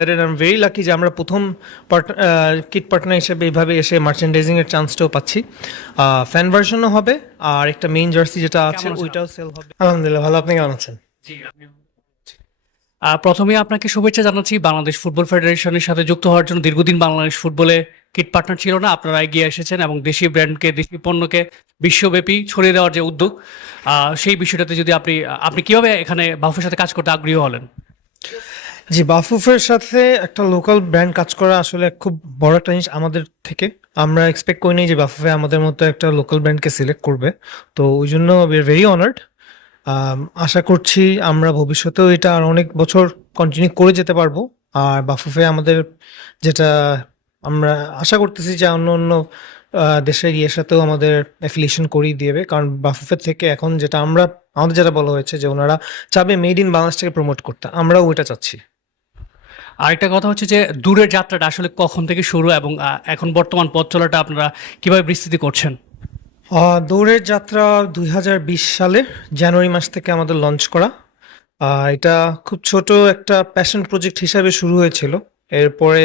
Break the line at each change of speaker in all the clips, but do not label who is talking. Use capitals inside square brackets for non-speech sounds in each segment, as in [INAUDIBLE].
Excited I am very lucky যে আমরা প্রথম কিট পার্টনার হিসেবে এইভাবে এসে মার্চেন্ডাইজিং এর চান্সটাও পাচ্ছি। ফ্যান ভার্সনও হবে আর একটা মেইন জার্সি যেটা আছে ওইটাও সেল হবে। আলহামদুলিল্লাহ ভালো। আপনি কেমন আছেন?
প্রথমে আপনাকে শুভেচ্ছা জানাচ্ছি বাংলাদেশ ফুটবল ফেডারেশনের সাথে যুক্ত হওয়ার জন্য। দীর্ঘদিন বাংলাদেশ ফুটবলে কিট পার্টনার ছিল না আপনারা এগিয়ে এসেছেন এবং দেশি ব্র্যান্ডকে দেশি পণ্যকে বিশ্বব্যাপী ছড়িয়ে দেওয়ার যে উদ্যোগ আহ, সেই বিষয়টাতে যদি আপনি আপনি কীভাবে এখানে বাফুর সাথে কাজ করতে আগ্রহী হলেন?
জি, বাফুফের সাথে একটা লোকাল ব্র্যান্ড কাজ করা আসলে খুব বড় একটা জিনিস আমাদের থেকে। আমরা এক্সপেক্ট করিনি যে বাফুফে আমাদের মতো একটা লোকাল ব্র্যান্ডকে সিলেক্ট করবে। তো ওই জন্য উই আর ভেরি অনার্ড আশা করছি আমরা ভবিষ্যতেও এটা আর অনেক বছর কন্টিনিউ করে যেতে পারব। আর বাফুফে আমাদের যেটা আমরা আশা করতেছি যে অন্য অন্য দেশের ইয়ের সাথেও আমাদের অ্যাফিলিয়েশন করিয়ে দিবে। কারণ বাফুফের থেকে এখন যেটা আমরা, আমাদের যেটা বলা হয়েছে যে ওনারা চাবে মেড ইন বাংলাদেশটাকে প্রমোট করতে। আমরাও ওইটা চাচ্ছি।
আরেকটা কথা হচ্ছে যে দূরের যাত্রাটা আসলে কখন থেকে শুরু এবং এখন বর্তমান পথ চলাটা আপনারা কীভাবে বিস্তৃতি করছেন?
দৌড়ের যাত্রা দুই সালে জানুয়ারি মাস থেকে আমাদের লঞ্চ করা। এটা খুব ছোট একটা প্যাশন প্রজেক্ট হিসাবে শুরু হয়েছিল। এরপরে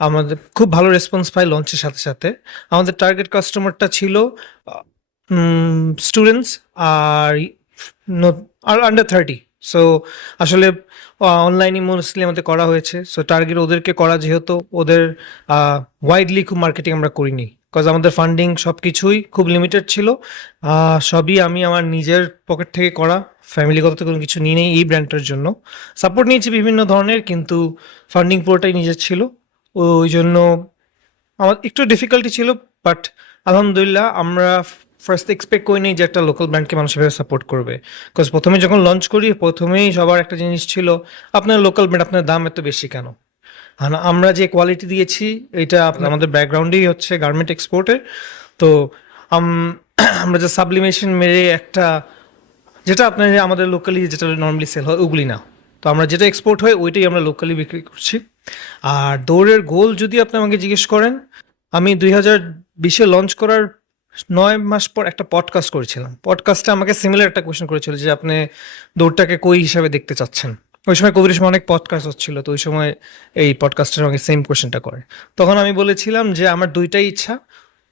আমাদের খুব ভালো রেসপন্স পাই লঞ্চের সাথে সাথে। আমাদের টার্গেট কাস্টমারটা ছিল স্টুডেন্টস আর আর আন্ডার থার্টি সো আসলে অনলাইনে মোস্টলি আমাদের করা হয়েছে। সো টার্গেট ওদেরকে করা যেহেতু ওদের ওয়াইডলি খুব মার্কেটিং আমরা করিনি। বিকজ আমাদের ফান্ডিং সব কিছুই খুব লিমিটেড ছিল। সবই আমি আমার নিজের পকেট থেকে করা। ফ্যামিলিগত কোনো কিছু নিয়ে নেই এই ব্র্যান্ডটার জন্য। সাপোর্ট নিয়েছি বিভিন্ন ধরনের, কিন্তু ফান্ডিং পুরোটাই নিজের ছিল। ওই জন্য আমার, একটু ডিফিকাল্টি ছিল বাট আলহামদুলিল্লাহ আমরা ফার্স্ট এক্সপেক্ট করিনি যে একটা লোকাল ব্র্যান্ডকে মানুষ এভাবে সাপোর্ট করবে। বিকজ প্রথমে যখন লঞ্চ করি, প্রথমেই সবার একটা জিনিস ছিল, আপনার লোকাল ব্র্যান্ড আপনার দাম এত বেশি কেন? আমরা যে কোয়ালিটি দিয়েছি, এটা আমাদের ব্যাকগ্রাউন্ডেই হচ্ছে গার্মেন্ট এক্সপোর্টের তো [CLEARS THROAT] আমরা যে সাবলিমেশন মেরে একটা, যেটা আপনার আমাদের লোকালি যেটা নর্মালি সেল হয়, ওগুলি না। তো আমরা যেটা এক্সপোর্ট হয়, ওইটাই আমরা লোকালি বিক্রি করছি। আর দৌড়ের গোল যদি আপনি আমাকে জিজ্ঞেস করেন, আমি দুই হাজার বিশে লঞ্চ করার নয় মাস পর একটা পডকাস্ট করেছিলাম। পডকাস্টে আমাকে সিমিলার একটা কোয়েশ্চেন করেছিল যে আপনি দৌড়টাকে কই হিসাবে দেখতে চাচ্ছেন? ওই সময় কবির সময় অনেক পডকাস্ট হচ্ছিল, তো ওই সময় এই পডকাস্টের আমাকে সেম কোয়েশ্চেনটা করে। তখন আমি বলেছিলাম যে আমার দুইটাই ইচ্ছা,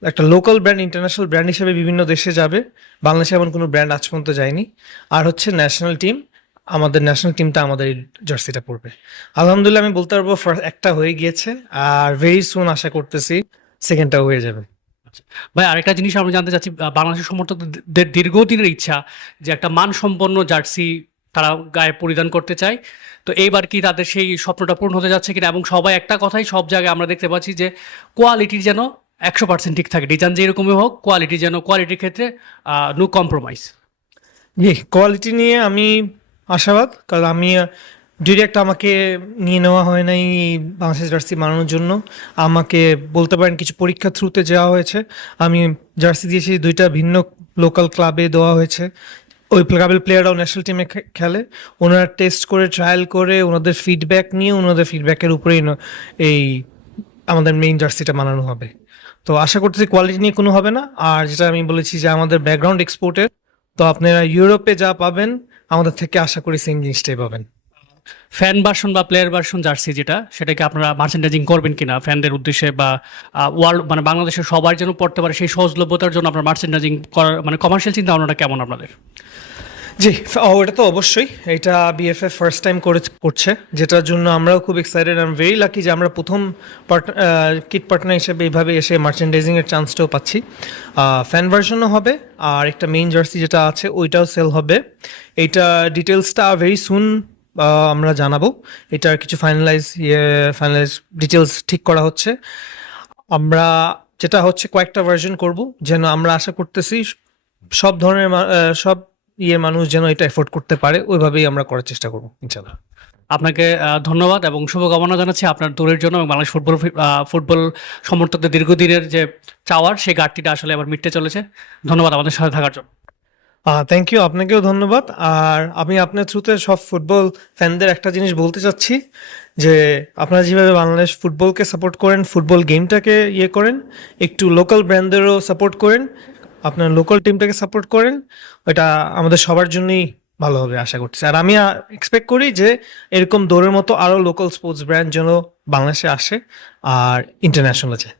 একটা লোকাল ব্র্যান্ড ইন্টারন্যাশনাল ব্র্যান্ড হিসেবে বিভিন্ন দেশে যাবে। বাংলাদেশে এমন কোনো ব্র্যান্ড আজ পর্যন্ত যায়নি। আর হচ্ছে ন্যাশনাল টিম আমাদের ন্যাশনাল টিমটা আমাদের এই জার্সিটা পড়বে আলহামদুলিল্লাহ আমি বলতে পারব first একটা হয়ে গিয়েছে, আর ভেরি সুন আশা করতেছি সেকেন্ডটা হয়ে যাবে।
ভাই, আরেকটা জিনিস আমরা জানতে চাচ্ছি বাংলাদেশের সমর্থকদের দীর্ঘদিনের ইচ্ছা যে একটা মানসম্পন্ন জার্সি তারা গায়ে পরিধান করতে চায়। তো এইবার কি তাদের সেই স্বপ্নটা পূর্ণ হতে যাচ্ছে কিনা? এবং সবাই একটা কথাই সব জায়গায় আমরা দেখতে পাচ্ছি যে কোয়ালিটির যেন একশো পার্সেন্ট ঠিক থাকে। ডিজাইন যেরকমই হোক কোয়ালিটি যেন কোয়ালিটির ক্ষেত্রে নো কম্প্রোমাইজ
জি কোয়ালিটি নিয়ে আমি আশাবাদ, কারণ আমি ডিরেক্ট আমাকে নিয়ে নেওয়া হয় নাই বাংলাদেশ জার্সি বানানোর জন্য। আমাকে বলতে পারেন কিছু পরীক্ষা থ্রুতে যাওয়া হয়েছে। আমি জার্সি দিয়েছি দুইটা ভিন্ন লোকাল ক্লাবে দেওয়া হয়েছে। ওই ক্লাবের প্লেয়াররাও ন্যাশনাল টিমে খেলে। ওনারা টেস্ট করে ট্রায়াল করে, ওনাদের ফিডব্যাক নিয়ে ওনাদের ফিডব্যাকের উপরেই এই আমাদের মেইন জার্সিটা বানানো হবে। তো আশা করতেছি কোয়ালিটি নিয়ে কোনো হবে না। আর যেটা আমি বলেছি যে আমাদের ব্যাকগ্রাউন্ড এক্সপোর্টের তো আপনারা ইউরোপে যা পাবেন, আমাদের থেকে আশা করি সেম জিনিসটাই পাবেন।
ফ্যান ভার্সন বা প্লেয়ার ভার্সন জার্সি যেটা, সেটাকে আপনারা মার্চেন্ডাইজিং করবেন কিনা ফ্যানদের উদ্দেশ্যে বা ওয়ার্ল্ড মানে বাংলাদেশের সবার যেন পড়তে পারে সেই সহজলভ্যতার জন্য আপনার মার্চেন্ডাইজিং করার মানে কমার্শিয়াল চিন্তা ভাবনাটা কেমন আপনাদের?
জি ওটা তো অবশ্যই। এটা বিএফএ ফার্স্ট টাইম করে, করছে, যেটার জন্য আমরাও খুব এক্সাইটেড আই ভেরি লাকি যে আমরা প্রথম কিট পার্টনার হিসেবে এইভাবে এসে মার্চেন্ডাইজিংয়ের চান্সটাও পাচ্ছি। ফ্যান ভার্সনও হবে, আর একটা মেইন জার্সি যেটা আছে, ওইটাও সেল হবে। এইটা ডিটেলসটা ভেরি সুন আমরা জানাব। এটার কিছু ফাইনালাইজ ইয়ে ফাইনালাইজ ডিটেলস ঠিক করা হচ্ছে। আমরা যেটা হচ্ছে কয়েকটা ভার্জন করব। যেন আমরা আশা করতেছি সব ধরনের সব ইয়ে মানুষ যেন এটা এফোর্ড করতে পারে। ওইভাবেই আমরা করার চেষ্টা করব ইনশাল্লাহ
আপনাকে ধন্যবাদ এবং শুভকামনা জানাচ্ছি আপনার দৌড়ের জন্য এবং বাংলাদেশ ফুটবল ফুটবল সমর্থকদের দীর্ঘদিনের যে চাওয়ার, সেই ঘাটতিটা আসলে আবার মিটতে চলেছে। ধন্যবাদ আমাদের সাথে থাকার জন্য।
থ্যাংক ইউ আপনাকেও ধন্যবাদ। আর আমি আপনার থ্রুতে সব ফুটবল ফ্যানদের একটা জিনিস বলতে চাচ্ছি, যে আপনারা যেভাবে বাংলাদেশ ফুটবলকে সাপোর্ট করেন ফুটবল গেমটাকে ইয়ে করেন, একটু লোকাল ব্র্যান্ডদেরও সাপোর্ট করেন, আপনার লোকাল টিমটাকে সাপোর্ট করেন এটা আমাদের সবার জন্যই ভালো হবে আশা করছি আর আমি এক্সপেক্ট করি যে এরকম দৌড়ের মতো আরও লোকাল স্পোর্টস ব্র্যান্ড যেন বাংলাদেশে আসে, আর ইন্টারন্যাশনাল যায়।